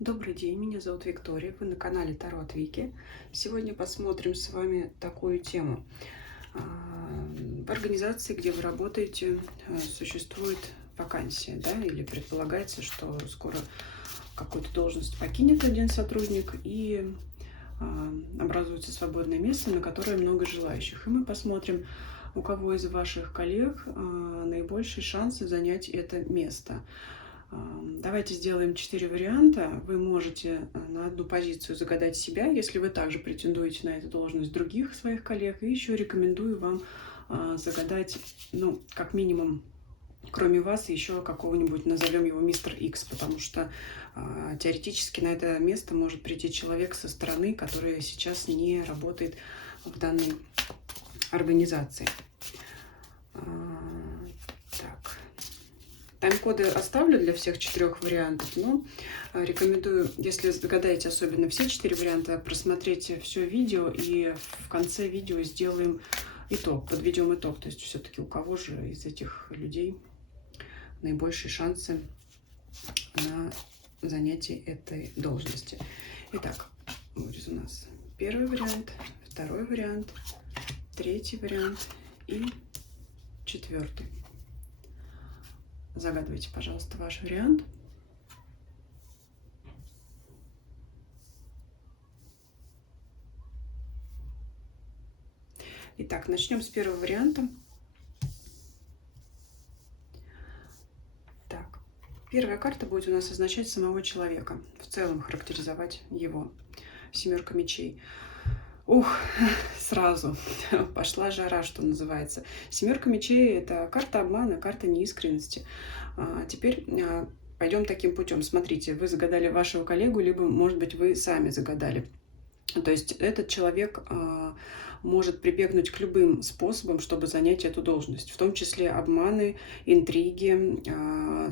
Добрый день, меня зовут Виктория, вы на канале Таро от Вики. Сегодня посмотрим с вами такую тему. В организации, где вы работаете, существует вакансия, да, или предполагается, что скоро какую-то должность покинет один сотрудник и образуется свободное место, на которое много желающих. И мы посмотрим, у кого из ваших коллег наибольшие шансы занять это место. Давайте сделаем 4 варианта. Вы можете на одну позицию загадать себя, если вы также претендуете на эту должность других своих коллег. И еще рекомендую вам загадать, ну, как минимум, кроме вас, еще какого-нибудь, назовем его мистер Икс, потому что теоретически на это место может прийти человек со стороны, который сейчас не работает в данной организации. Так. Тайм-коды оставлю для всех 4 вариантов, но рекомендую, если загадаете особенно все 4 варианта, просмотреть все видео и в конце видео сделаем итог, подведем итог. То есть все-таки у кого же из этих людей наибольшие шансы на занятие этой должности. Итак, будет у нас первый вариант, второй вариант, третий вариант и четвертый. Загадывайте, пожалуйста, ваш вариант. Итак, начнем с первого варианта. Так, первая карта будет у нас означать самого человека, в целом характеризовать его. Семерка мечей. Ух, сразу пошла жара, что называется. Семерка мечей – это карта обмана, карта неискренности. Теперь пойдем таким путем. Смотрите, вы загадали вашего коллегу, либо, может быть, вы сами загадали. То есть этот человек может прибегнуть к любым способам, чтобы занять эту должность, в том числе обманы, интриги,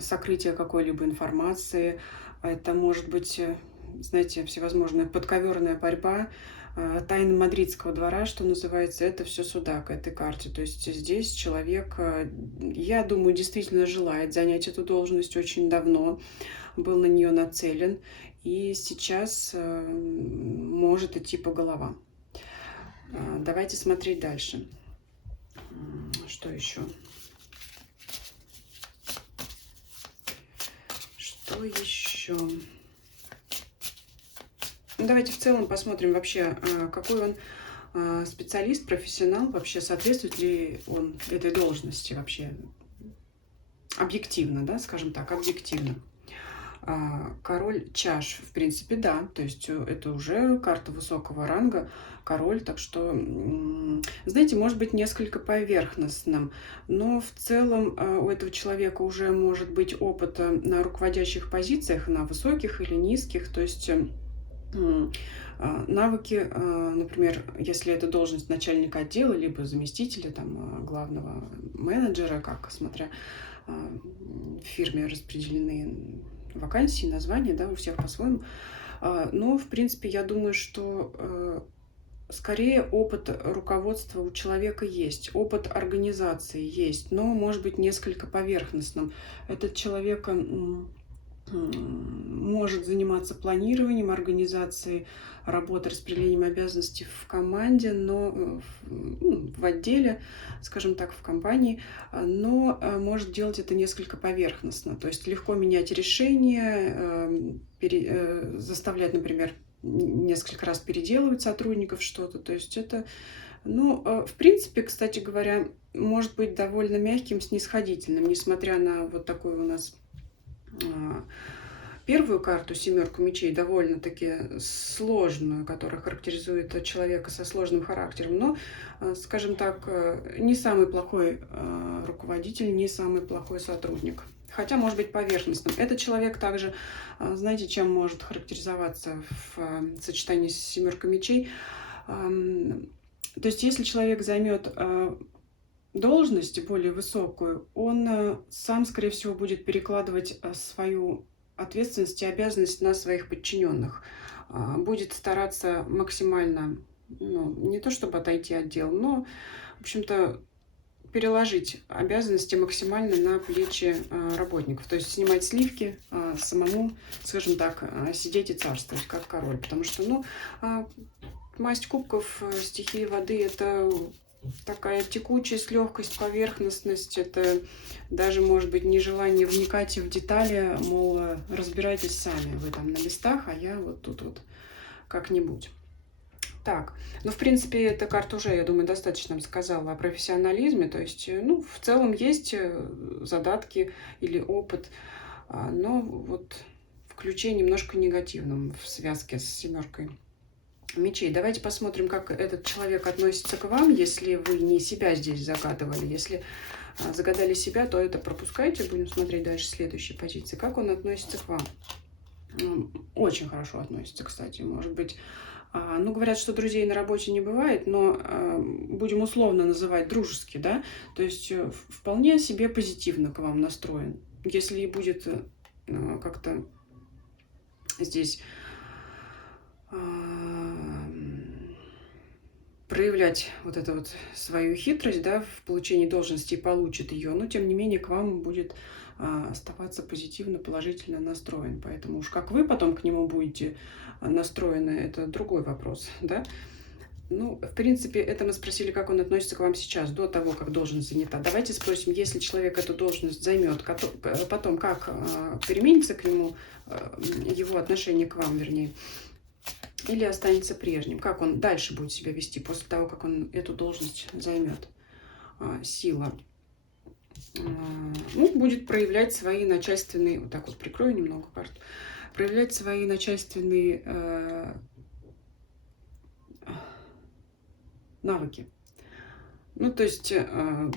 сокрытие какой-либо информации. Это может быть, знаете, всевозможная подковерная борьба, тайна мадридского двора, что называется, это все сюда, к этой карте. То есть здесь человек, я думаю, действительно желает занять эту должность очень давно, был на нее нацелен, и сейчас может идти по головам. Давайте смотреть дальше. Что еще? Что еще? Давайте в целом посмотрим вообще, какой он специалист, профессионал, вообще соответствует ли он этой должности вообще объективно, да, скажем так, объективно. Король чаш, в принципе, да, то есть это уже карта высокого ранга, король, так что, знаете, может быть несколько поверхностным, но в целом у этого человека уже может быть опыт на руководящих позициях, на высоких или низких, то есть навыки, например, если это должность начальника отдела, либо заместителя, там, главного менеджера, как, смотря в фирме распределены вакансии, названия, да, у всех по-своему. Но, в принципе, я думаю, что скорее опыт руководства у человека есть, опыт организации есть, но, может быть, несколько поверхностным. Этот человек может заниматься планированием, организацией работы, распределением обязанностей в команде, но в отделе, скажем так, в компании, но может делать это несколько поверхностно. То есть легко менять решения, заставлять, например, несколько раз переделывать сотрудников что-то. То есть это, ну, в принципе, кстати говоря, может быть довольно мягким, снисходительным, несмотря на вот такой у нас первую карту, семерку мечей, довольно-таки сложную, которая характеризует человека со сложным характером, но, скажем так, не самый плохой руководитель, не самый плохой сотрудник. Хотя, может быть, поверхностным. Этот человек также, знаете, чем может характеризоваться в сочетании с семеркой мечей? То есть, если человек займет должность более высокую, он сам, скорее всего, будет перекладывать свою ответственность и обязанность на своих подчиненных. Будет стараться максимально, ну, не то чтобы отойти от дел, но, в общем-то, переложить обязанности максимально на плечи работников. То есть снимать сливки, самому, скажем так, сидеть и царствовать, как король. Потому что, ну, масть кубков, стихии воды — это такая текучесть, легкость, поверхностность. Это даже, может быть, нежелание вникать в детали, мол, разбирайтесь сами, вы там на местах, а я вот тут вот как-нибудь. Так, ну, в принципе, эта карта уже, я думаю, достаточно нам сказала о профессионализме. То есть, ну, в целом есть задатки или опыт, но вот в ключе немножко негативном в связке с семеркой мечей. Давайте посмотрим, как этот человек относится к вам, если вы не себя здесь загадывали. Если загадали себя, то это пропускайте. Будем смотреть дальше следующие позиции. Как он относится к вам? Очень хорошо относится, кстати. Может быть, ну, говорят, что друзей на работе не бывает, но будем условно называть дружески, да? То есть вполне себе позитивно к вам настроен. Если будет как-то здесь проявлять вот эту вот свою хитрость, да, в получении должности, и получит ее, но тем не менее к вам будет оставаться позитивно, положительно настроен. Поэтому уж как вы потом к нему будете настроены, это другой вопрос, да. Ну, в принципе, это мы спросили, как он относится к вам сейчас, до того, как должность занята. Давайте спросим, если человек эту должность займет, потом как переменится к нему его отношение к вам, вернее, или останется прежним? Как он дальше будет себя вести после того, как он эту должность займет? Сила. Ну, будет проявлять свои начальственные... Вот так вот прикрою немного карту. Проявлять свои начальственные навыки. Ну, то есть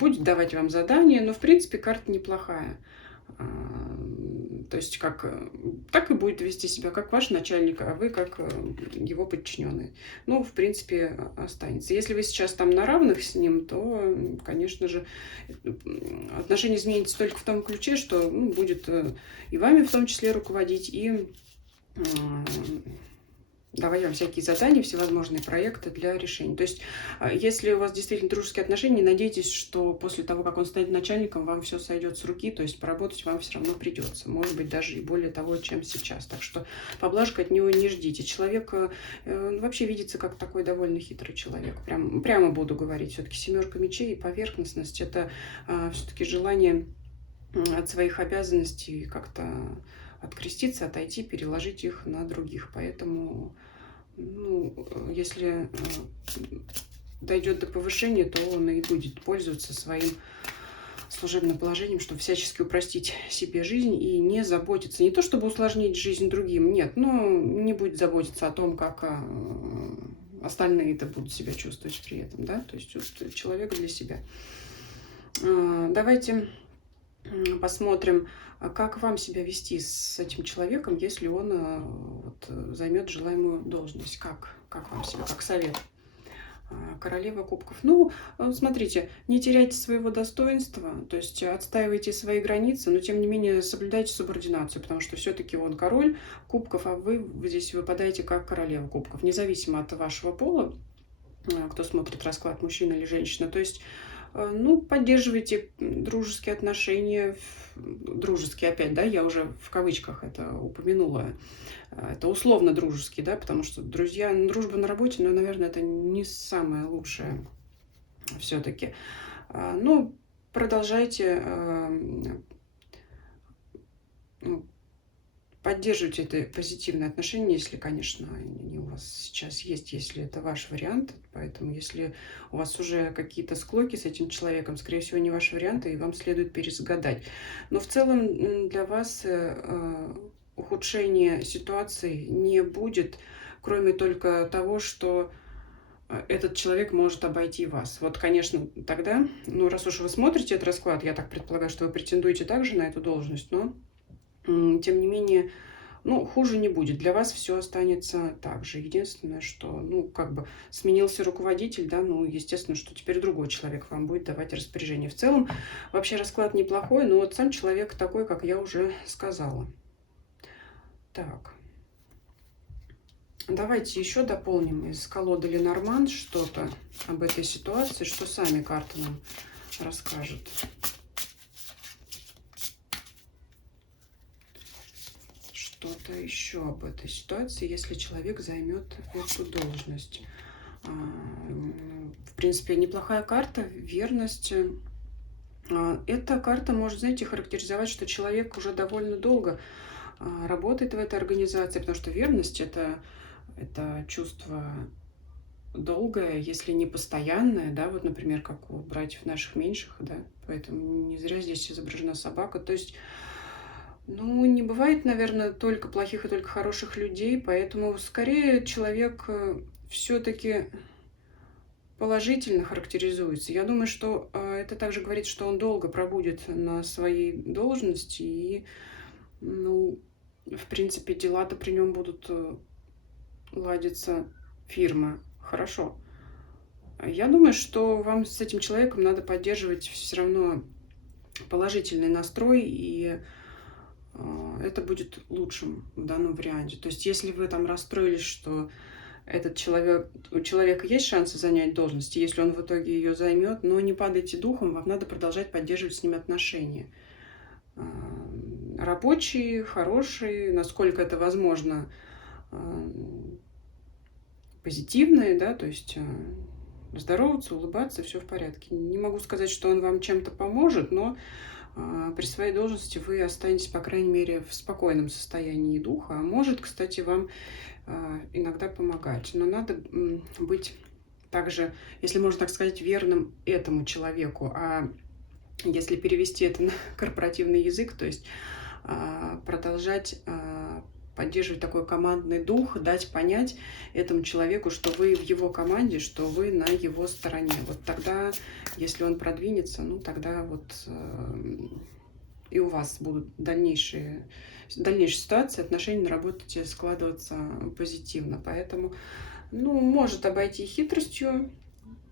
будет давать вам задания, но, в принципе, карта неплохая. То есть так и будет вести себя, как ваш начальник, а вы как его подчиненный. Ну, в принципе, останется. Если вы сейчас там на равных с ним, то, конечно же, отношения изменятся только в том ключе, что будет и вами в том числе руководить, и давать вам всякие задания, всевозможные проекты для решения. То есть, если у вас действительно дружеские отношения, не надейтесь, что после того, как он станет начальником, вам все сойдет с руки, то есть поработать вам все равно придется. Может быть, даже и более того, чем сейчас. Так что поблажек от него не ждите. Человек вообще видится как такой довольно хитрый человек. Прямо буду говорить. Все-таки семерка мечей и поверхностность — это все-таки желание от своих обязанностей как-то откреститься, отойти, переложить их на других. Поэтому, ну, если дойдет до повышения, то он и будет пользоваться своим служебным положением, чтобы всячески упростить себе жизнь и не заботиться. Не то, чтобы усложнить жизнь другим, нет, но не будет заботиться о том, как остальные-то будут себя чувствовать при этом, да, то есть вот человек для себя. Давайте посмотрим, как вам себя вести с этим человеком, если он вот, займет желаемую должность. Как вам себя, как совет? Королева кубков. Ну, смотрите, не теряйте своего достоинства, то есть отстаивайте свои границы, но тем не менее соблюдайте субординацию, потому что все-таки он король кубков, а вы здесь выпадаете как королева кубков, независимо от вашего пола, кто смотрит расклад, мужчина или женщина. То есть, ну, поддерживайте дружеские отношения, дружеские опять, да, я уже в кавычках это упомянула, это условно дружеские, да, потому что друзья, дружба на работе, ну, наверное, это не самое лучшее все-таки. Ну, продолжайте поддерживать это позитивное отношение, если, конечно, они у вас сейчас есть, если это ваш вариант. Поэтому, если у вас уже какие-то склоки с этим человеком, скорее всего, не ваш вариант, и вам следует перезагадать. Но в целом для вас ухудшения ситуации не будет, кроме только того, что этот человек может обойти вас. Вот, конечно, тогда, ну, раз уж вы смотрите этот расклад, я так предполагаю, что вы претендуете также на эту должность, но тем не менее, ну, хуже не будет. Для вас все останется так же. Единственное, что, ну, как бы сменился руководитель, да, ну, естественно, что теперь другой человек вам будет давать распоряжение. В целом, вообще расклад неплохой, но вот сам человек такой, как я уже сказала. Так. Давайте еще дополним из колоды Ленорман что-то об этой ситуации, что сами карты нам расскажет. Что-то еще об этой ситуации, если человек займет эту должность. В принципе, неплохая карта, верность. Эта карта может, знаете, характеризовать, что человек уже довольно долго работает в этой организации, потому что верность это чувство долгое, если не постоянное, да, вот, например, как у братьев наших меньших, да, поэтому не зря здесь изображена собака. То есть, ну, не бывает, наверное, только плохих и только хороших людей, поэтому скорее человек все-таки положительно характеризуется. Я думаю, что это также говорит, что он долго пробудет на своей должности, и, ну, в принципе, дела-то при нем будут ладиться фирма хорошо. Я думаю, что вам с этим человеком надо поддерживать все равно положительный настрой, и это будет лучшим в данном варианте. То есть, если вы там расстроились, что у человека есть шансы занять должность, если он в итоге ее займет, но не падайте духом, вам надо продолжать поддерживать с ним отношения. Рабочие, хорошие, насколько это возможно, позитивные, да, то есть здороваться, улыбаться, все в порядке. Не могу сказать, что он вам чем-то поможет, но при своей должности вы останетесь, по крайней мере, в спокойном состоянии духа. А может, кстати, вам иногда помогать. Но надо быть также, если можно так сказать, верным этому человеку. А если перевести это на корпоративный язык, то есть продолжать поддерживать такой командный дух, дать понять этому человеку, что вы в его команде, что вы на его стороне. Вот тогда, если он продвинется, ну тогда вот и у вас будут дальнейшие ситуации, отношения на работе складываться позитивно. Поэтому, ну, может обойти хитростью,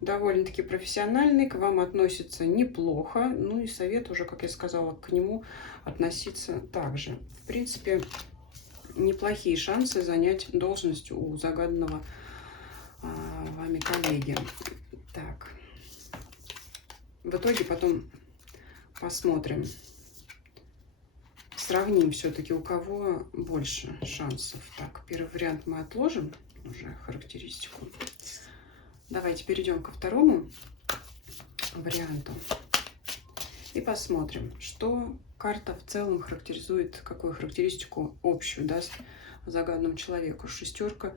довольно-таки профессиональный, к вам относится неплохо. Ну и совет уже, как я сказала, к нему относиться также. В принципе, неплохие шансы занять должность у загаданного вами коллеги. Так. В итоге потом посмотрим. Сравним все-таки, у кого больше шансов. Так, первый вариант мы отложим, уже характеристику. Давайте перейдем ко второму варианту и посмотрим, что карта в целом характеризует, какую характеристику общую даст загаданному человеку. Шестерка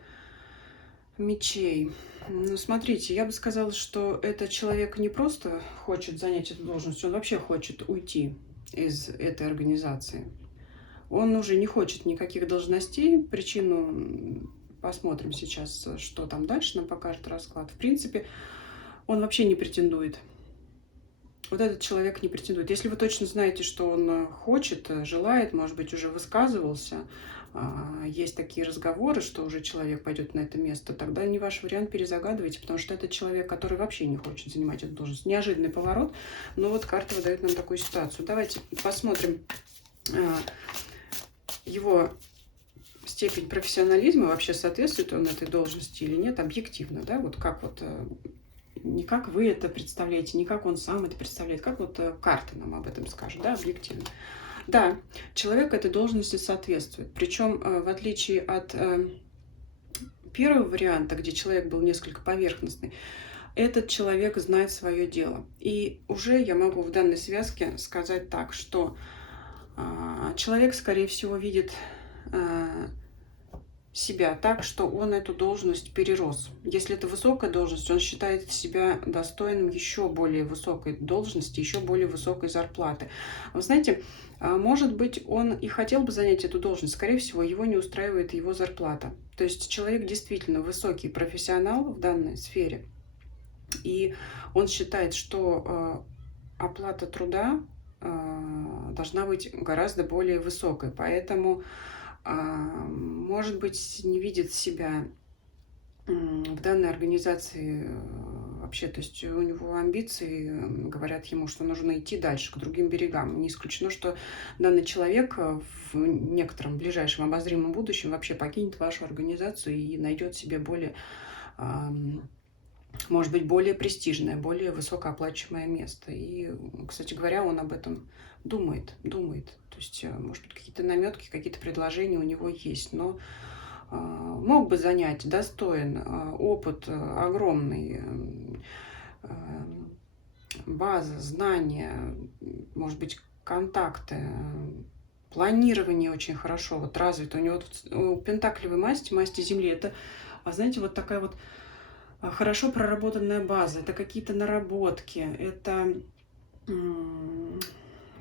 мечей. Ну, смотрите, я бы сказала, что этот человек не просто хочет занять эту должность, он вообще хочет уйти из этой организации. Он уже не хочет никаких должностей. Причину посмотрим сейчас, что там дальше нам покажет расклад. В принципе, он вообще не претендует. Вот этот человек не претендует. Если вы точно знаете, что он хочет, желает, может быть, уже высказывался, есть такие разговоры, что уже человек пойдет на это место, тогда не ваш вариант, перезагадывайте, потому что это человек, который вообще не хочет занимать эту должность. Неожиданный поворот, но вот карта выдает нам такую ситуацию. Давайте посмотрим его степень профессионализма, вообще соответствует он этой должности или нет, объективно, да, вот как вот, не как вы это представляете, не как он сам это представляет, как вот карта нам об этом скажет, да, объективно. Да, человек этой должности соответствует, причем в отличие от первого варианта, где человек был несколько поверхностный, этот человек знает свое дело. И уже я могу в данной связке сказать так, что человек, скорее всего, видит себя так, что он эту должность перерос. Если это высокая должность, он считает себя достойным еще более высокой должности, еще более высокой зарплаты. Вы знаете, может быть, он и хотел бы занять эту должность, скорее всего, его не устраивает его зарплата. То есть человек действительно высокий профессионал в данной сфере, и он считает, что оплата труда должна быть гораздо более высокой, поэтому, может быть, не видит себя в данной организации вообще, то есть у него амбиции говорят ему, что нужно идти дальше, к другим берегам. Не исключено, что данный человек в некотором ближайшем обозримом будущем вообще покинет вашу организацию и найдет себе более может быть, более престижное, более высокооплачиваемое место. И, кстати говоря, он об этом думает. То есть, может быть, какие-то наметки, какие-то предложения у него есть, но мог бы занять, достоин, опыт огромный, база, знания, может быть, контакты, планирование очень хорошо вот развито. У него у пентаклевой масти Земли, это, знаете, вот такая вот хорошо проработанная база, это какие-то наработки, это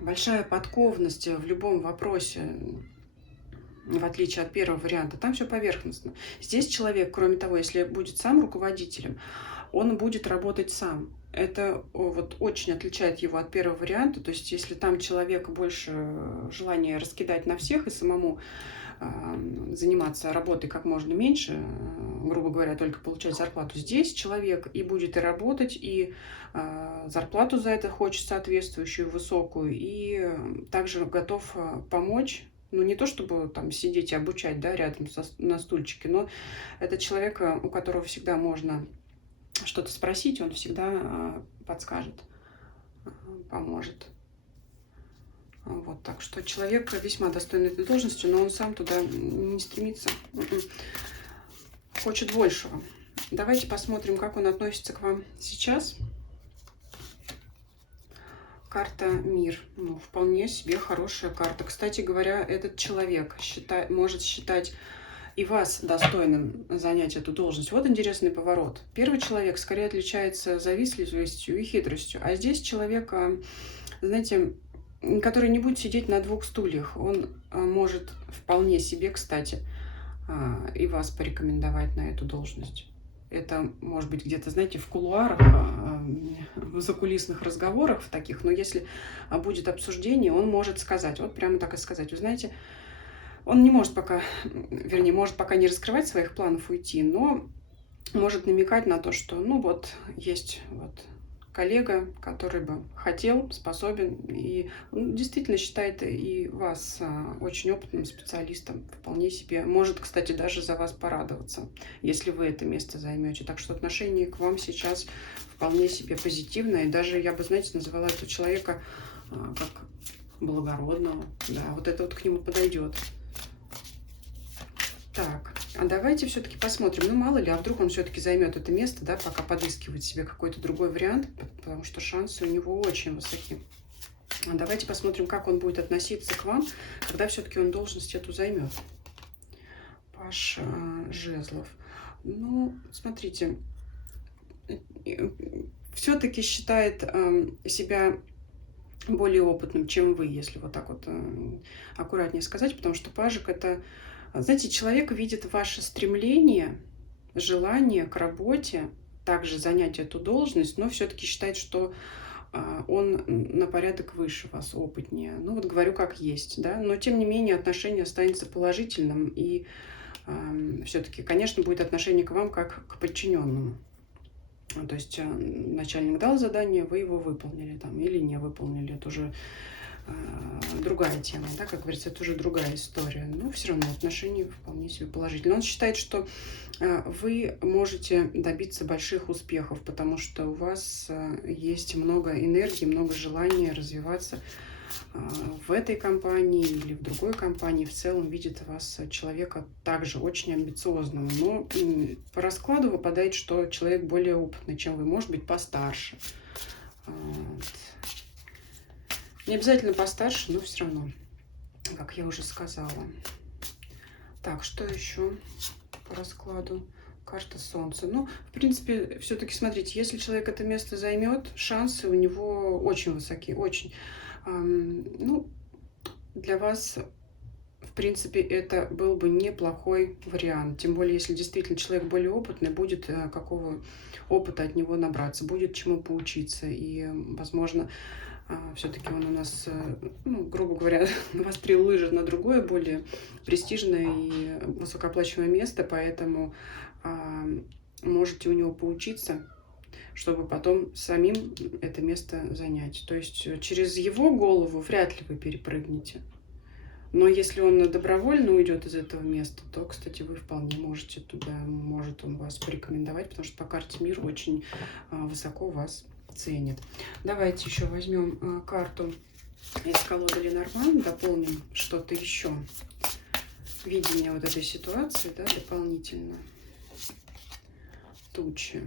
большая подкованность в любом вопросе, в отличие от первого варианта. Там все поверхностно. Здесь человек, кроме того, если будет сам руководителем, он будет работать сам. Это вот очень отличает его от первого варианта. То есть, если там человек больше желания раскидать на всех и самому заниматься работой как можно меньше, грубо говоря, только получать зарплату. Здесь человек и будет и работать, и зарплату за это хочет соответствующую, высокую, и также готов помочь. Ну, не то чтобы там сидеть и обучать, да, рядом на стульчике, но это человек, у которого всегда можно что-то спросить, он всегда подскажет, поможет. Вот, так что человек весьма достойный этой должности, но он сам туда не стремится, хочет большего. Давайте посмотрим, как он относится к вам сейчас. Карта «Мир». Ну, вполне себе хорошая карта. Кстати говоря, этот человек может считать и вас достойным занять эту должность. Вот интересный поворот. Первый человек скорее отличается завистливостью и хитростью, а здесь человек, знаете, который не будет сидеть на двух стульях. Он может вполне себе, кстати, и вас порекомендовать на эту должность. Это может быть где-то, знаете, в кулуарах, в закулисных разговорах в таких, но если будет обсуждение, он может сказать, вот прямо так и сказать, вы знаете, он не может пока, вернее, может пока не раскрывать своих планов уйти, но может намекать на то, что, ну вот, есть вот коллега, который бы хотел, способен, и он действительно считает и вас очень опытным специалистом, вполне себе. Может, кстати, даже за вас порадоваться, если вы это место займете. Так что отношение к вам сейчас вполне себе позитивное. И даже я бы, знаете, называла этого человека как благородного. Да, вот это вот к нему подойдет. Так, а давайте все-таки посмотрим. Ну, мало ли, а вдруг он все-таки займет это место, да, пока подыскивает себе какой-то другой вариант, потому что шансы у него очень высоки. Давайте посмотрим, как он будет относиться к вам, когда все-таки он должность эту займет. Паш жезлов. Ну, смотрите, все-таки считает себя более опытным, чем вы, если вот так вот аккуратнее сказать, потому что пажик — это, знаете, человек видит ваше стремление, желание к работе, также занять эту должность, но все-таки считает, что он на порядок выше вас, опытнее. Ну вот говорю как есть, да, но тем не менее отношение останется положительным, и все-таки, конечно, будет отношение к вам как к подчиненному. То есть начальник дал задание, вы его выполнили там или не выполнили, это уже другая тема, да, как говорится, это уже другая история. Но все равно отношения вполне себе положительные. Он считает, что вы можете добиться больших успехов, потому что у вас есть много энергии, много желания развиваться в этой компании или в другой компании. В целом видит вас человека также очень амбициозного. Но по раскладу выпадает, что человек более опытный, чем вы, может быть, постарше. Вот. Не обязательно постарше, но все равно, как я уже сказала. Так, что еще по раскладу? Карта Солнца. Ну, в принципе, все-таки смотрите, если человек это место займет, шансы у него очень высоки, очень. Ну, для вас, в принципе, это был бы неплохой вариант. Тем более, если действительно человек более опытный, будет какого опыта от него набраться, будет чему поучиться. И, возможно, все-таки он у нас, ну, грубо говоря, навострил лыжи на другое, более престижное и высокооплачиваемое место, поэтому можете у него поучиться, чтобы потом самим это место занять. То есть через его голову вряд ли вы перепрыгнете. Но если он добровольно уйдет из этого места, то, кстати, вы вполне можете туда, может он вас порекомендовать, потому что по карте мир очень высоко вас ценит. Давайте еще возьмем карту из колоды Ленорман, дополним что-то еще. Видение вот этой ситуации, да, дополнительно. Тучи.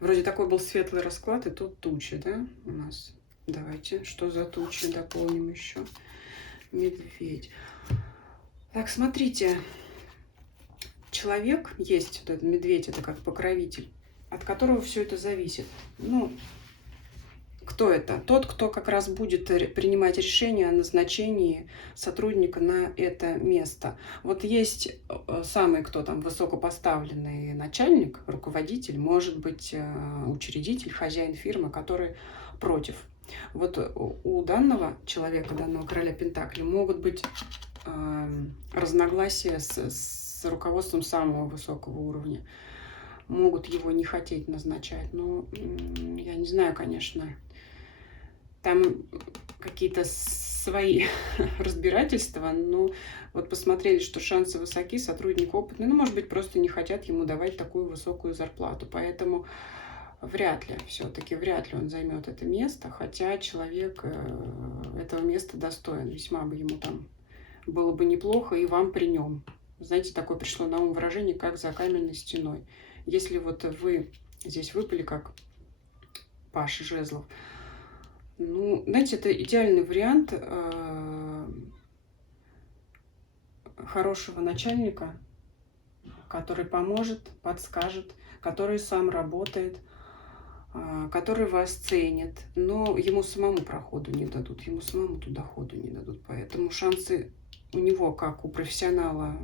Вроде такой был светлый расклад, и тут тучи, да, у нас. Давайте, что за тучи дополним еще. Медведь. Так, смотрите. Человек есть, вот этот медведь, это как покровитель, от которого все это зависит. Ну, кто это? Тот, кто как раз будет принимать решение о назначении сотрудника на это место. Вот есть самый, кто там высокопоставленный начальник, руководитель, может быть учредитель, хозяин фирмы, который против. Вот у данного человека, данного короля Пентаклей, могут быть разногласия с руководством самого высокого уровня. Могут его не хотеть назначать. Но я не знаю, конечно. Там какие-то свои разбирательства, но вот посмотрели, что шансы высоки, сотрудник опытный, ну, может быть, просто не хотят ему давать такую высокую зарплату, поэтому вряд ли, все-таки вряд ли он займет это место, хотя человек этого места достоин, весьма бы ему там было бы неплохо, и вам при нем. Знаете, такое пришло на ум выражение, как за каменной стеной. Если вот вы здесь выпали, как паш жезлов, ну, знаете, это идеальный вариант хорошего начальника, который поможет, подскажет, который сам работает, который вас ценит, но ему самому проходу не дадут, ему самому туда ходу не дадут. Поэтому шансы у него, как у профессионала,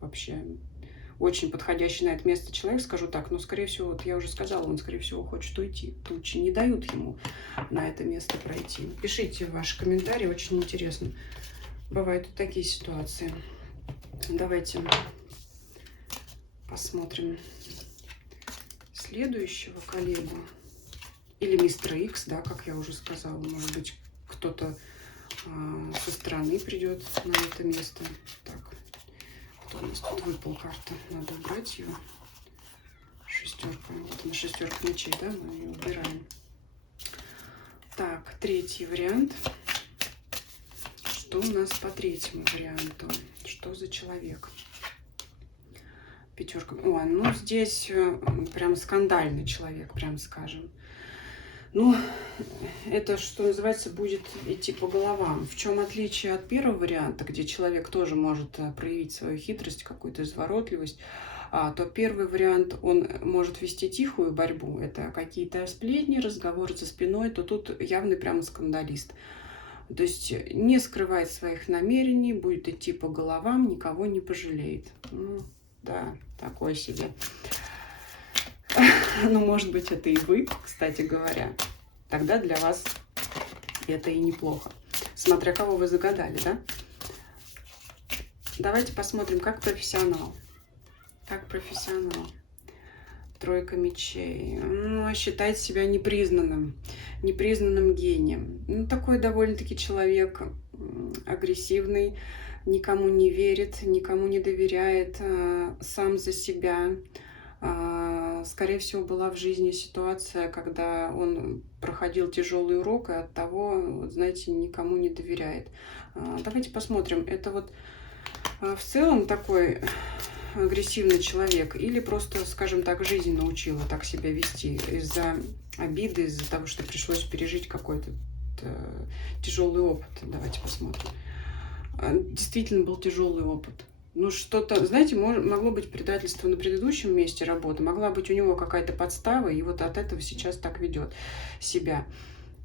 вообще очень подходящий на это место человек, скажу так, но, скорее всего, вот я уже сказала, он, скорее всего, хочет уйти. Тучи не дают ему на это место пройти. Пишите ваши комментарии, очень интересно. Бывают и такие ситуации. Давайте посмотрим следующего коллегу. Или мистера Икс, да, как я уже сказала. Может быть, кто-то со стороны придет на это место. Так. У нас тут выпал карта, надо убрать ее. Шестерка, вот она, шестерка мечей, да, мы ее убираем. Так, третий вариант. Что у нас по третьему варианту? Что за человек? Пятерка. О, ну здесь прям скандальный человек, прям скажем. Ну, это, что называется, будет идти по головам. В чем отличие от первого варианта, где человек тоже может проявить свою хитрость, какую-то изворотливость, то первый вариант, он может вести тихую борьбу. Это какие-то сплетни, разговоры за спиной, то тут явный прямо скандалист. То есть не скрывает своих намерений, будет идти по головам, никого не пожалеет. Ну, да, такое себе. Ну, может быть, это и вы, кстати говоря. Тогда для вас это и неплохо. Смотря кого вы загадали, да? Давайте посмотрим, как профессионал. Как профессионал. Тройка мечей. Ну, считает себя непризнанным гением. Ну, такой довольно-таки человек агрессивный, никому не верит, никому не доверяет, сам за себя. Скорее всего, была в жизни ситуация, когда он проходил тяжелый урок и от того, вот, знаете, никому не доверяет. Давайте посмотрим, это вот в целом такой агрессивный человек или просто, скажем так, жизнь научила так себя вести из-за обиды, из-за того, что пришлось пережить какой-то тяжелый опыт. Давайте посмотрим. Действительно был тяжелый опыт. Ну, что-то, знаете, могло быть предательство на предыдущем месте работы, могла быть у него какая-то подстава, и вот от этого сейчас так ведет себя.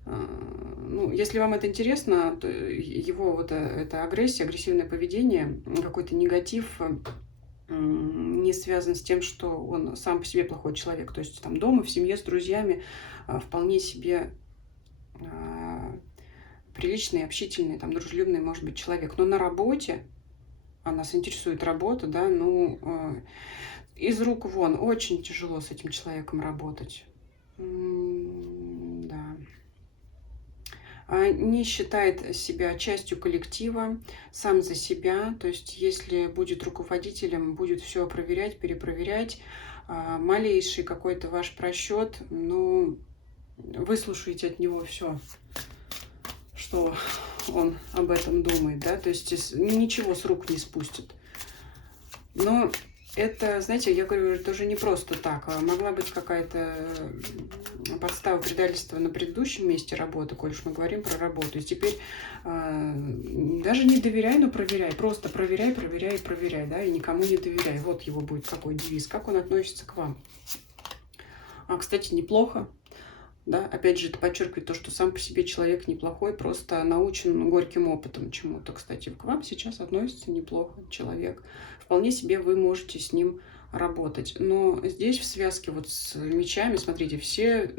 Ну, если вам это интересно, то его вот эта агрессия, агрессивное поведение, какой-то негатив не связан с тем, что он сам по себе плохой человек. То есть там дома, в семье, с друзьями вполне себе приличный, общительный, там, дружелюбный может быть человек. Но на работе, а нас интересует работа, да, ну, из рук вон, очень тяжело с этим человеком работать. Да. Не считает себя частью коллектива, сам за себя. То есть, если будет руководителем, будет все проверять, перепроверять. Малейший какой-то ваш просчет, ну, выслушайте от него все, что он об этом думает, да, то есть ничего с рук не спустит. Но это, знаете, я говорю, это уже не просто так. Могла быть какая-то подстава предательства на предыдущем месте работы, коль уж мы говорим про работу. И теперь даже не доверяй, но проверяй. Просто проверяй, проверяй, проверяй, да, и никому не доверяй. Вот его будет какой девиз, как он относится к вам. Кстати, неплохо. Да? Опять же, это подчеркивает то, что сам по себе человек неплохой, просто научен горьким опытом чему-то. Кстати, к вам сейчас относится неплохо человек. Вполне себе вы можете с ним работать. Но здесь в связке вот с мечами, смотрите, все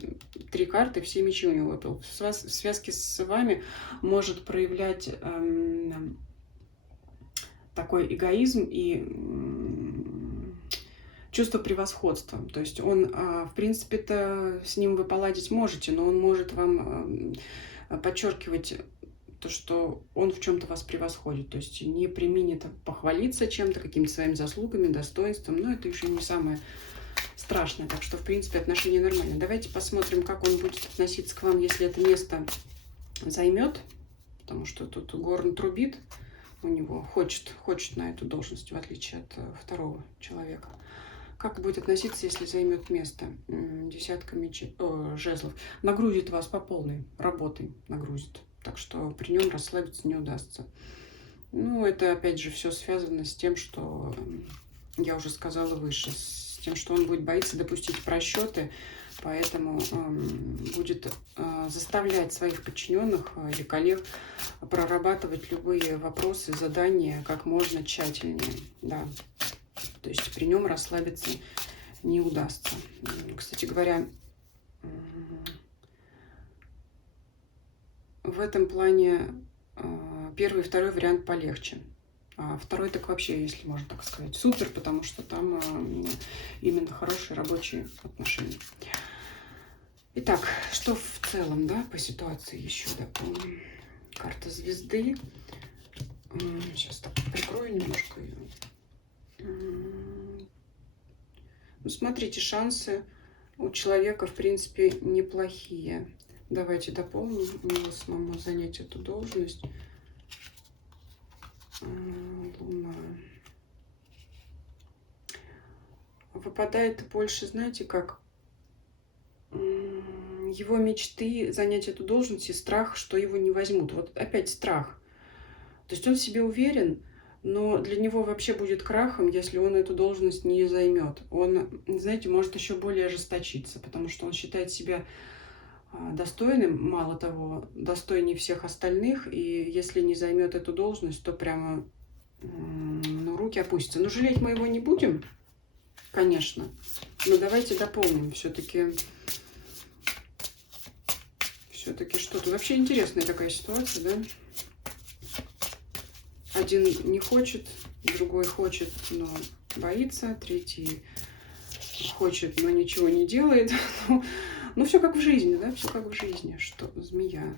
3 карты, все мечи у него выпал. В связке с вами может проявлять такой эгоизм и чувство превосходства. То есть он, в принципе-то, с ним вы поладить можете, но он может вам подчеркивать то, что он в чем-то вас превосходит. То есть не применит похвалиться чем-то, какими-то своими заслугами, достоинством. Но это еще не самое страшное. Так что, в принципе, отношения нормальные. Давайте посмотрим, как он будет относиться к вам, если это место займет. Потому что тут горн трубит у него, хочет на эту должность, в отличие от второго человека. Как будет относиться, если займет место? Десятка жезлов. Нагрузит вас по полной, работой нагрузит. Так что при нем расслабиться не удастся. Ну, это опять же все связано с тем, что я уже сказала выше. С тем, что он будет бояться допустить просчеты, поэтому будет заставлять своих подчиненных или коллег прорабатывать любые вопросы, задания как можно тщательнее. Да. То есть при нем расслабиться не удастся. Кстати говоря, в этом плане первый и второй вариант полегче. А второй так вообще, если можно так сказать, супер, потому что там именно хорошие рабочие отношения. Итак, что в целом, да, по ситуации еще дополним. Карта звезды. Сейчас так прикрою немножко ее. Ну, смотрите, шансы у человека, в принципе, неплохие. Давайте дополним у него самому занять эту должность. Луна. Выпадает больше, знаете, как его мечты занять эту должность и страх, что его не возьмут. Вот опять страх. То есть он в себе уверен, но для него вообще будет крахом, если он эту должность не займет. Он, знаете, может еще более ожесточиться, потому что он считает себя достойным, мало того, достойнее всех остальных, и если не займет эту должность, то прямо ну, руки опустятся. Но жалеть мы его не будем, конечно, но давайте дополним все-таки что-то. Вообще интересная такая ситуация, да? Один не хочет, другой хочет, но боится, третий хочет, но ничего не делает. Ну, все как в жизни, да, все как в жизни. Что, змея.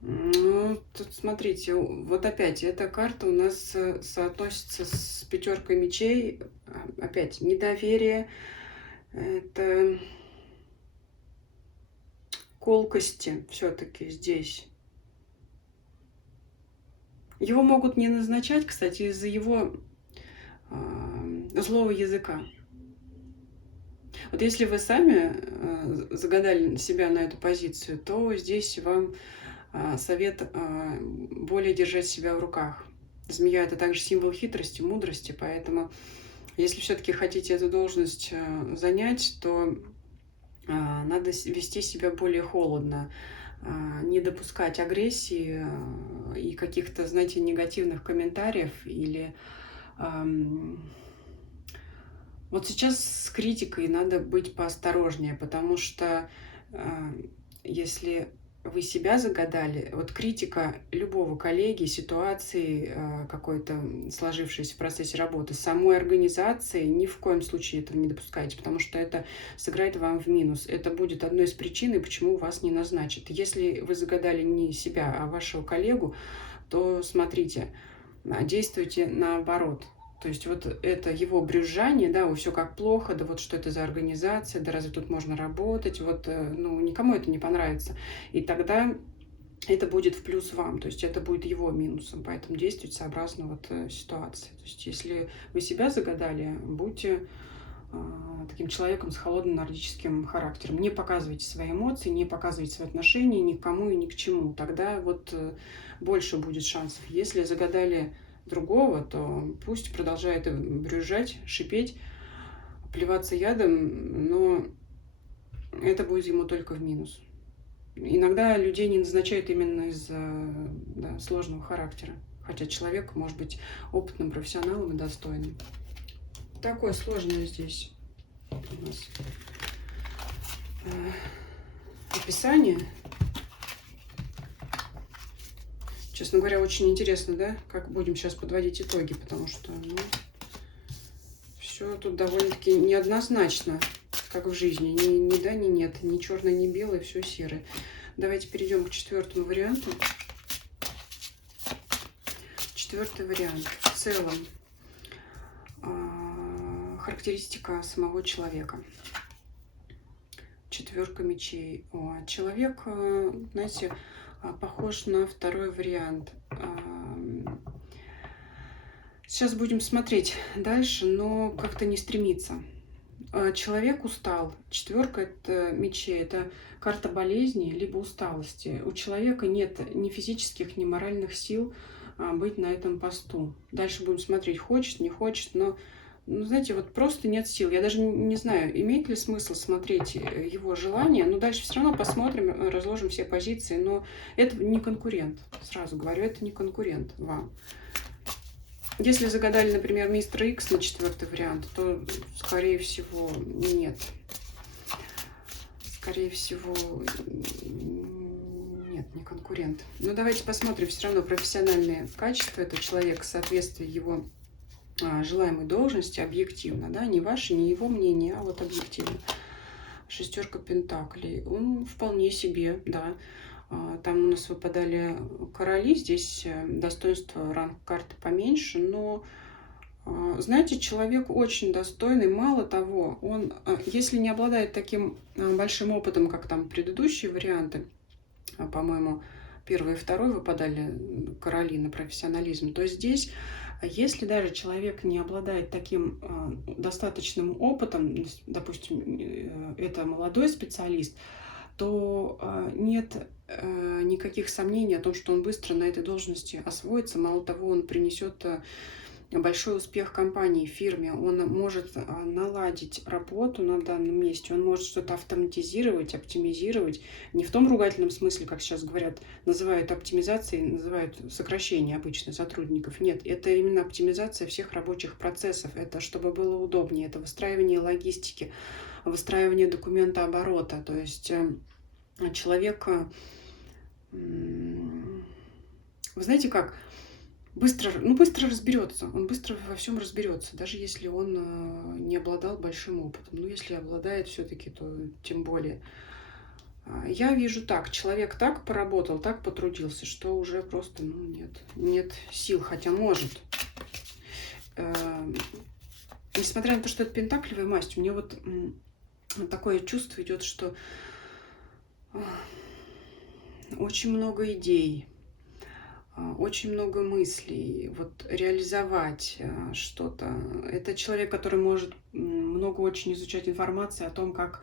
Ну, тут смотрите, вот опять, эта карта у нас соотносится с 5 мечей. Опять, недоверие, это колкости все-таки здесь. Его могут не назначать, кстати, из-за его злого языка. Вот если вы сами загадали себя на эту позицию, то здесь вам совет более держать себя в руках. Змея — это также символ хитрости, мудрости, поэтому если все-таки хотите эту должность занять, то надо вести себя более холодно, не допускать агрессии и каких-то, знаете, негативных комментариев или... Вот сейчас с критикой надо быть поосторожнее, потому что если вы себя загадали, вот критика любого коллеги, ситуации какой-то сложившейся в процессе работы, самой организации, ни в коем случае этого не допускайте, потому что это сыграет вам в минус. Это будет одной из причин, почему вас не назначат. Если вы загадали не себя, а вашего коллегу, то смотрите, действуйте наоборот. То есть вот это его брюзжание, да, ой, все как плохо, да вот что это за организация, да разве тут можно работать, вот, ну, никому это не понравится. И тогда это будет в плюс вам, то есть это будет его минусом, поэтому действуйте сообразно вот ситуации. То есть если вы себя загадали, будьте таким человеком с холодным нордическим характером. Не показывайте свои эмоции, не показывайте свои отношения никому и ни к чему. Тогда вот больше будет шансов. Если загадали другого, то пусть продолжает брюзжать, шипеть, плеваться ядом, но это будет ему только в минус. Иногда людей не назначают именно из-за сложного характера, хотя человек может быть опытным профессионалом и достойным. Такое сложное здесь у нас описание. Честно говоря, очень интересно, да, как будем сейчас подводить итоги, потому что все тут довольно-таки неоднозначно, как в жизни. Ни да, ни нет, ни черное, ни белое, все серое. Давайте перейдем к четвертому варианту. Четвертый вариант. В целом характеристика самого человека. Четверка мечей. Человек, знаете, похож на второй вариант. Сейчас будем смотреть дальше, но как-то не стремиться. Человек устал. Четверка это мечей, это карта болезни либо усталости. У человека нет ни физических, ни моральных сил быть на этом посту. Дальше будем смотреть, хочет, не хочет, но знаете, вот просто нет сил. Я даже не знаю, имеет ли смысл смотреть его желания, но дальше все равно посмотрим, разложим все позиции, но это не конкурент, сразу говорю, это не конкурент вам. Если загадали, например, мистер Икс на четвертый вариант, то, скорее всего, нет. Скорее всего, нет, не конкурент. Но давайте посмотрим все равно профессиональные качества этого человека, соответствие его желаемой должности объективно, да, не ваше, не его мнение, а вот объективно. Шестерка пентаклей, он вполне себе, да. Там у нас выпадали короли, здесь достоинство, ранг карты поменьше, но, знаете, человек очень достойный. Мало того, он, если не обладает таким большим опытом, как там предыдущие варианты, по-моему, первый и второй выпадали короли на профессионализм, то здесь, если даже человек не обладает таким достаточным опытом, допустим, это молодой специалист, то нет никаких сомнений о том, что он быстро на этой должности освоится. Мало того, он принесет большой успех компании, фирме. Он может наладить работу на данном месте, он может что-то автоматизировать, оптимизировать. Не в том ругательном смысле, как сейчас говорят, называют оптимизацией, называют сокращение обычно сотрудников. Нет, это именно оптимизация всех рабочих процессов. Это чтобы было удобнее, это выстраивание логистики, выстраивание документа оборота. То есть человек, вы знаете как, быстро разберется, он быстро во всем разберется, даже если он не обладал большим опытом. Но если обладает все-таки, то тем более. Я вижу так, человек так поработал, так потрудился, что уже просто нет сил, хотя может. Несмотря на то, что это пентаклевая масть, у меня вот такое чувство идет, что очень много идей, очень много мыслей, вот реализовать что-то. Это человек, который может много очень изучать информации о том, как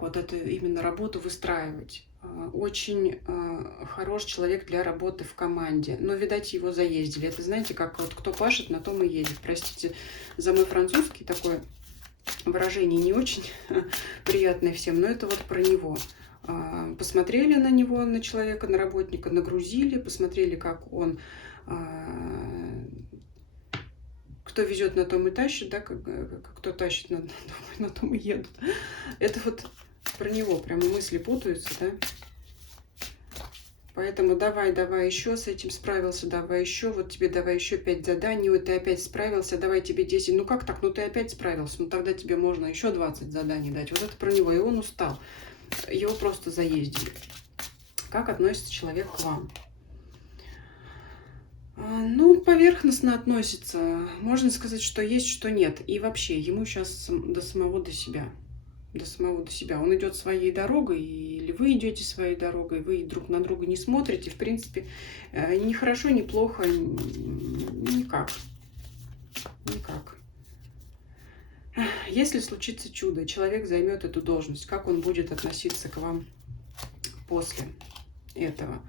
вот эту именно работу выстраивать. Очень хорош человек для работы в команде, но, видать, его заездили. Это, знаете, как вот кто пашет, на том и едет. Простите за мой французский, такое выражение не очень приятное всем, но это вот про него. Посмотрели на него, на человека, на работника, нагрузили, посмотрели, как он, кто везет, на том и тащит, да, кто тащит, на том и едут. Это вот про него, прямо мысли путаются, да. Поэтому давай еще с этим справился, давай еще, вот тебе давай еще 5 заданий, вот ты опять справился, давай тебе 10. Ну как так? Ну ты опять справился, ну тогда тебе можно еще 20 заданий дать. Вот это про него, и он устал. Его просто заездили. Как относится человек к вам? Ну, поверхностно относится. Можно сказать, что есть, что нет. И вообще, ему сейчас до самого до себя. До самого до себя. Он идет своей дорогой, или вы идете своей дорогой, вы друг на друга не смотрите. В принципе, ни хорошо, ни плохо, никак. Никак. Если случится чудо, человек займет эту должность, как он будет относиться к вам после этого?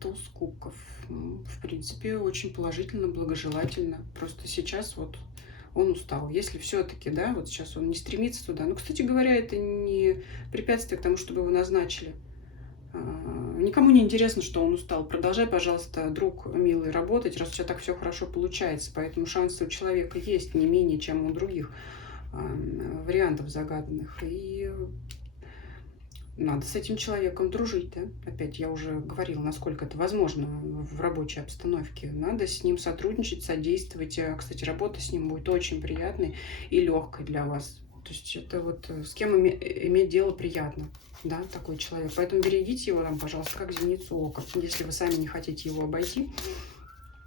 Туз кубков. В принципе, очень положительно, благожелательно. Просто сейчас вот он устал. Если все-таки, да, вот сейчас он не стремится туда. Ну, кстати говоря, это не препятствие к тому, чтобы его назначили. Никому не интересно, что он устал. Продолжай, пожалуйста, друг милый, работать, раз у тебя так все хорошо получается. Поэтому шансы у человека есть не менее, чем у других вариантов загаданных. И надо с этим человеком дружить, да? Опять я уже говорила, насколько это возможно в рабочей обстановке. Надо с ним сотрудничать, содействовать. Кстати, работа с ним будет очень приятной и легкой для вас. То есть это вот с кем иметь дело приятно, да, такой человек. Поэтому берегите его там, пожалуйста, как зеницу ока. Если вы сами не хотите его обойти,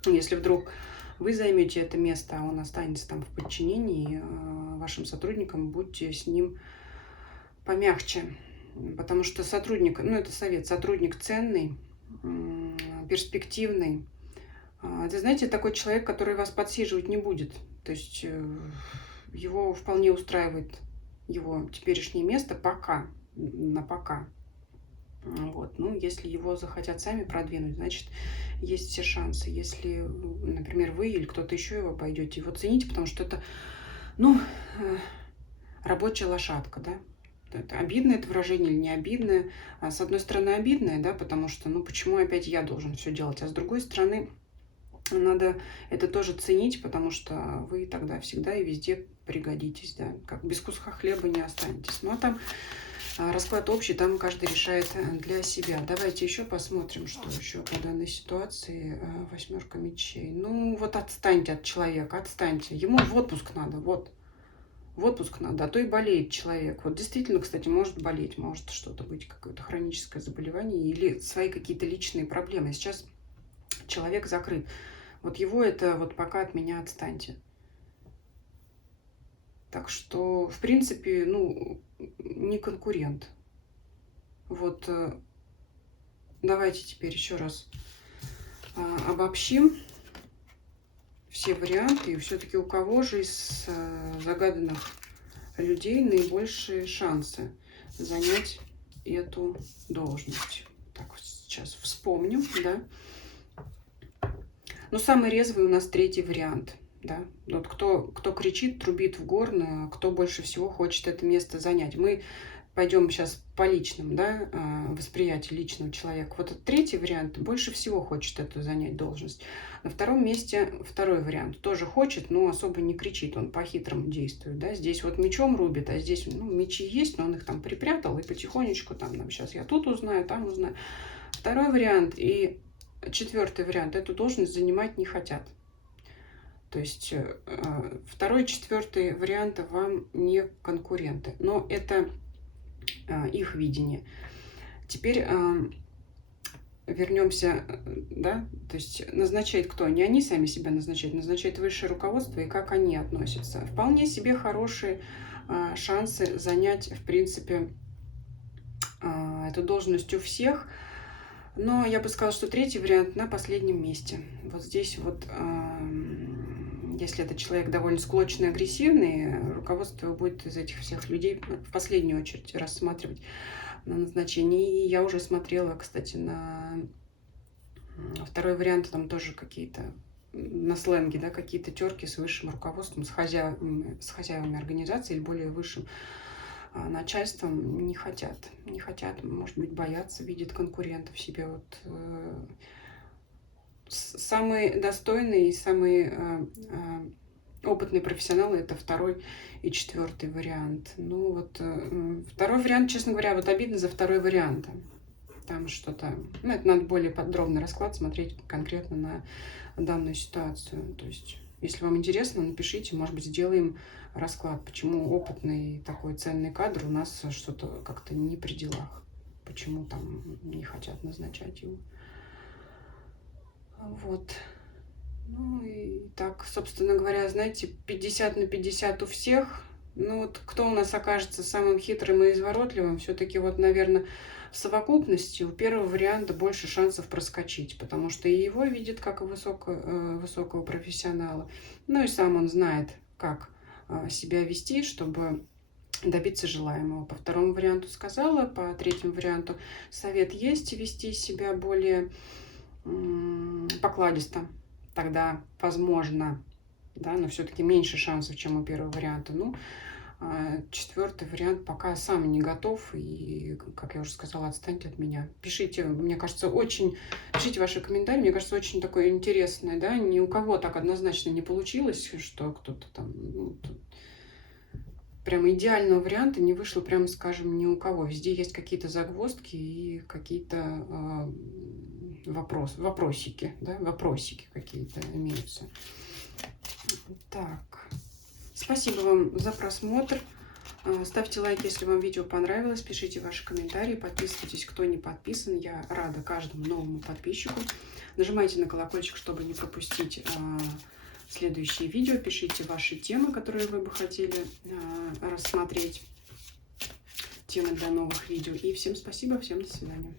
если вдруг вы займете это место, а он останется там в подчинении вашим сотрудникам, будьте с ним помягче. Потому что сотрудник, ну это совет, сотрудник ценный, перспективный. Это, знаете, такой человек, который вас подсиживать не будет. То есть его вполне устраивает его теперешнее место пока, на пока. Вот. Ну, если его захотят сами продвинуть, значит, есть все шансы. Если, например, вы или кто-то еще его пойдете, его цените, потому что это, ну, рабочая лошадка, да. Это обидное это выражение или не обидное? С одной стороны, обидное, да, потому что, ну, почему опять я должен все делать? А с другой стороны, надо это тоже ценить, потому что вы тогда всегда и везде пригодитесь, да. Как без куска хлеба не останетесь. Ну, а там расклад общий, там каждый решает для себя. Давайте еще посмотрим, что еще по данной ситуации. Восьмерка мечей. Ну, вот отстаньте от человека, отстаньте. Ему в отпуск надо, вот. В отпуск надо, а то и болеет человек. Вот действительно, кстати, может болеть, может что-то быть, какое-то хроническое заболевание или свои какие-то личные проблемы. Сейчас человек закрыт. Вот его это вот пока от меня отстаньте. Так что, в принципе, ну, не конкурент. Вот давайте теперь еще раз обобщим все варианты. И все-таки у кого же из загаданных людей наибольшие шансы занять эту должность? Так, вот сейчас вспомню, да. Но самый резвый у нас третий вариант, да. Вот кто кричит, трубит в горн, кто больше всего хочет это место занять. Мы пойдем сейчас по личным, да, восприятию личного человека. Вот этот третий вариант больше всего хочет эту занять должность. На втором месте второй вариант. Тоже хочет, но особо не кричит. Он по-хитрому действует, да. Здесь вот мечом рубит, а здесь, ну, мечи есть, но он их там припрятал и потихонечку там, сейчас я тут узнаю, там узнаю. Второй вариант и четвертый вариант эту должность занимать не хотят. То есть второй и четвертый варианты вам не конкуренты. Но это их видение. Теперь вернемся, да, то есть назначает кто? Не они сами себя назначает высшее руководство и как они относятся. Вполне себе хорошие шансы занять, в принципе, эту должность у всех. Но я бы сказала, что третий вариант на последнем месте. Вот здесь вот, если этот человек довольно склочный, агрессивный, руководство будет из этих всех людей в последнюю очередь рассматривать на назначение. И я уже смотрела, кстати, на второй вариант, там тоже какие-то на сленге, да, какие-то терки с высшим руководством, с хозяевами организации или более высшим начальством не хотят, может быть, боятся, видят конкурентов в себе. Вот самые достойные и самые опытные профессионалы — это второй и четвертый вариант. Ну вот второй вариант, честно говоря, вот обидно за второй вариант. там что-то... Ну, это надо более подробный расклад смотреть конкретно на данную ситуацию. То есть, если вам интересно, напишите, может быть, сделаем расклад, почему опытный такой ценный кадр у нас что-то как-то не при делах. Почему там не хотят назначать его. Вот. Ну и так, собственно говоря, знаете, 50 на 50 у всех. Ну вот кто у нас окажется самым хитрым и изворотливым, все-таки вот, наверное, в совокупности у первого варианта больше шансов проскочить, потому что и его видит как высокого профессионала, ну и сам он знает, как себя вести, чтобы добиться желаемого. По второму варианту сказала, по третьему варианту совет есть вести себя более покладисто. Тогда возможно, да, но все-таки меньше шансов, чем у первого варианта. Ну, четвертый вариант пока сам не готов, и, как я уже сказала, отстаньте от меня. Пишите, мне кажется, пишите ваши комментарии, мне кажется, очень такое интересное, да, ни у кого так однозначно не получилось, что кто-то там, ну, прямо идеального варианта не вышло, прямо скажем, ни у кого. Везде есть какие-то загвоздки и какие-то вопросики, да, вопросики какие-то имеются. Так, спасибо вам за просмотр. Ставьте лайк, если вам видео понравилось, пишите ваши комментарии, подписывайтесь, кто не подписан. Я рада каждому новому подписчику. Нажимайте на колокольчик, чтобы не пропустить следующие видео. Пишите ваши темы, которые вы бы хотели рассмотреть, темы для новых видео. И всем спасибо, всем до свидания.